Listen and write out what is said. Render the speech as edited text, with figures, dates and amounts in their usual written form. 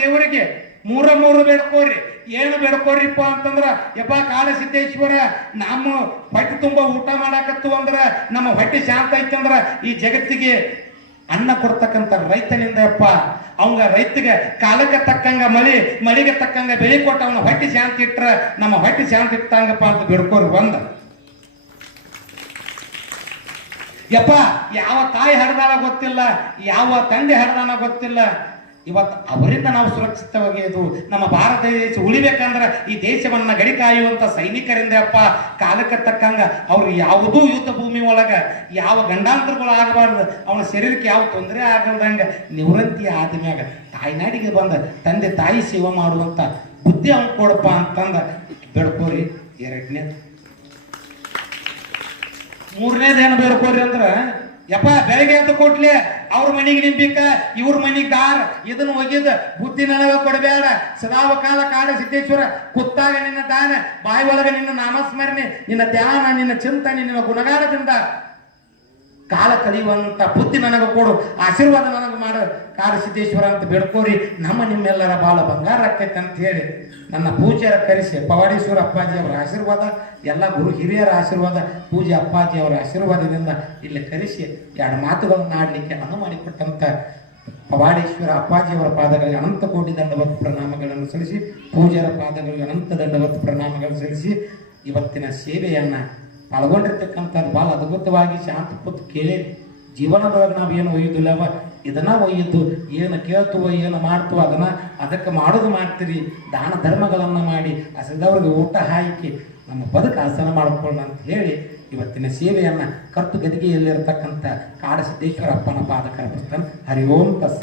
ದೇವರಿಗೆ ಮೂರು ಬೇಡ್ಕೋರಿ. ಏನು ಬೇಡ್ಕೋರಿಪ್ಪ ಅಂತಂದ್ರ, ಯಪ್ಪ ಕಾಡಸಿದ್ದೇಶ್ವರ ನಮ್ಮ ಹೊಟ್ಟೆ ತುಂಬಾ ಊಟ ಮಾಡಾಕತ್ತು ಅಂದ್ರ, ನಮ್ಮ ಹೊಟ್ಟೆ ಶಾಂತ ಐತಂದ್ರ ಈ ಜಗತ್ತಿಗೆ ಅನ್ನ ಕೊಡ್ತಕ್ಕಂಥ ರೈತನಿಂದ ಯಪ್ಪ ಅವಂಗ ರೈತಗೆ ಕಾಲಕ್ಕೆ ತಕ್ಕಂಗ ಮಳಿಗೆ ತಕ್ಕಂಗ ಬೆಳೆ ಕೊಟ್ಟ ಅವನ ಹೊಟ್ಟೆ ಶಾಂತಿ ಇಟ್ರ ನಮ್ಮ ಹೊಟ್ಟೆ ಶಾಂತಿ ಇಟ್ಟಂಗಪ್ಪ ಅಂತ ಬೇಡ್ಕೋರಿ. ಬಂದ ಯಪ್ಪ ಯಾವ ತಾಯಿ ಹರಿದಾಳ ಗೊತ್ತಿಲ್ಲ, ಯಾವ ತಂದೆ ಹರಿದಾನ ಗೊತ್ತಿಲ್ಲ. ಇವತ್ತು ಅವರಿಂದ ನಾವು ಸುರಕ್ಷಿತವಾಗಿ ಇದು ನಮ್ಮ ಭಾರತ ದೇಶ ಉಳಿಬೇಕಂದ್ರ ಈ ದೇಶವನ್ನ ಗಡಿ ಕಾಯುವಂತ ಸೈನಿಕರಿಂದ ಅಪ್ಪ ಕಾಲಕ್ಕೆ ತಕ್ಕಂಗ ಅವ್ರು ಯಾವುದೂ ಯುದ್ಧ ಭೂಮಿ ಒಳಗ ಯಾವ ಗಂಡಾಂತರಗಳು ಆಗಬಾರ್ದು, ಅವನ ಶರೀರಕ್ಕೆ ಯಾವ ತೊಂದರೆ ಆಗಲ್ದಂಗ ನಿವೃತ್ತಿ ಆದ್ಮ್ಯಾಗ ತಾಯಿನಾಡಿಗೆ ಬಂದ ತಂದೆ ತಾಯಿ ಸೇವೆ ಮಾಡುವಂತ ಬುದ್ಧಿ ಅವ್ನು ಕೊಡಪ್ಪ ಅಂತಂದ ಬೇಡ್ಕೋರಿ. ಎರಡನೇದು. ಮೂರನೇದೇನು ಬೇಡ್ಕೋರಿ ಅಂದ್ರ, ಯಪ್ಪ ಬೆಳಗ್ಗೆ ಅಂತ ಕೊಟ್ಲಿ ಅವ್ರ ಮನೆಗೆ ನಿಂಬಿಕ ಇವ್ರ ಮನೆಗೆ ದಾರ ಇದನ್ನ ಒಗಿದ ಬುದ್ಧಿ ನನಗ ಕೊಡಬೇಡ. ಸದಾವ ಕಾಲ ಕಾಡಸಿದ್ದೇಶ್ವರ ಕುತ್ತಾಗ ನಿನ್ನ ದಾನ, ಬಾಯಿ ಒಳಗ ನಿನ್ನ ನಾಮಸ್ಮರಣೆ, ನಿನ್ನ ಧ್ಯಾನ, ನಿನ್ನ ಚಿಂತನೆ, ನಿನ್ನ ಗುಣಗಾನದಿಂದ ಕಾಲ ಕಲಿಯುವಂತ ಬುದ್ಧಿ ನನಗ ಕೊಡು, ಆಶೀರ್ವಾದ ನನಗೆ ಮಾಡ ಕಾಡಸಿದ್ದೇಶ್ವರ ಅಂತ ಬೇಡ್ಕೋರಿ. ನಿಮ್ಮೆಲ್ಲರ ಬಾಳ ಬಂಗಾರ ಆಕೈತೆ ಅಂತ ಹೇಳಿ ನನ್ನ ಪೂಜೆಯರ ಕರೆಸಿ ಪವಾಡೇಶ್ವರ ಅಪ್ಪಾಜಿ ಅವರ ಆಶೀರ್ವಾದ, ಎಲ್ಲ ಗುರು ಹಿರಿಯರ ಆಶೀರ್ವಾದ, ಪೂಜೆ ಅಪ್ಪಾಜಿ ಅವರ ಆಶೀರ್ವಾದದಿಂದ ಇಲ್ಲಿ ಕರೆಸಿ ಎರಡು ಮಾತುಗಳನ್ನು ಆಡಲಿಕ್ಕೆ ಅನುವು ಮಾಡಿಕೊಟ್ಟಂತ ಪವಾಡೇಶ್ವರ ಅಪ್ಪಾಜಿ ಅವರ ಪಾದಗಳಿಗೆ ಅನಂತ ಕೋಟಿ ದಂಡವತ್ ಪ್ರಣಾಮಗಳನ್ನು ಸಲ್ಲಿಸಿ, ಪೂಜೆಯರ ಪಾದಗಳಿಗೆ ಅನಂತ ದಂಡವತ್ ಪ್ರಣಾಮಗಳನ್ನು ಸಲ್ಲಿಸಿ ಇವತ್ತಿನ ಸೇವೆಯನ್ನ ಪಾಲ್ಗೊಂಡಿರ್ತಕ್ಕಂಥದ್ದು ಭಾಳ ಅದ್ಭುತವಾಗಿ ಶಾಂತ ಕೂತು ಕೇಳಿ ಜೀವನದೊಳಗೆ ನಾವು ಏನು ಒಯ್ಯುದಿಲ್ಲವ ಇದನ್ನ ಒಯ್ಯಿದ್ದು, ಏನು ಕೇಳ್ತವೋ ಏನು ಮಾಡ್ತವೋ ಅದಕ್ಕೆ ಮಾಡೋದು ಮಾಡ್ತೀರಿ. ದಾನ ಧರ್ಮಗಳನ್ನ ಮಾಡಿ ಹಸಿದವ್ರಿಗೆ ಊಟ ಹಾಕಿ ನಮ್ಮ ಬದುಕು ಆಸನ ಮಾಡಿಕೊಳ್ಳ ಅಂತ ಹೇಳಿ ಇವತ್ತಿನ ಸೇವೆಯನ್ನ ಕರ್ತು ಗದಿಗೆಯಲ್ಲಿರತಕ್ಕಂಥ ಕಾಡಸಿದ್ದೇಶ್ವರ ಅಪ್ಪನ ಪಾದಕ ಅರ್ಪಿಸ್ತಾನೆ. ಹರಿ ಓಂ ತಸ್ಸ.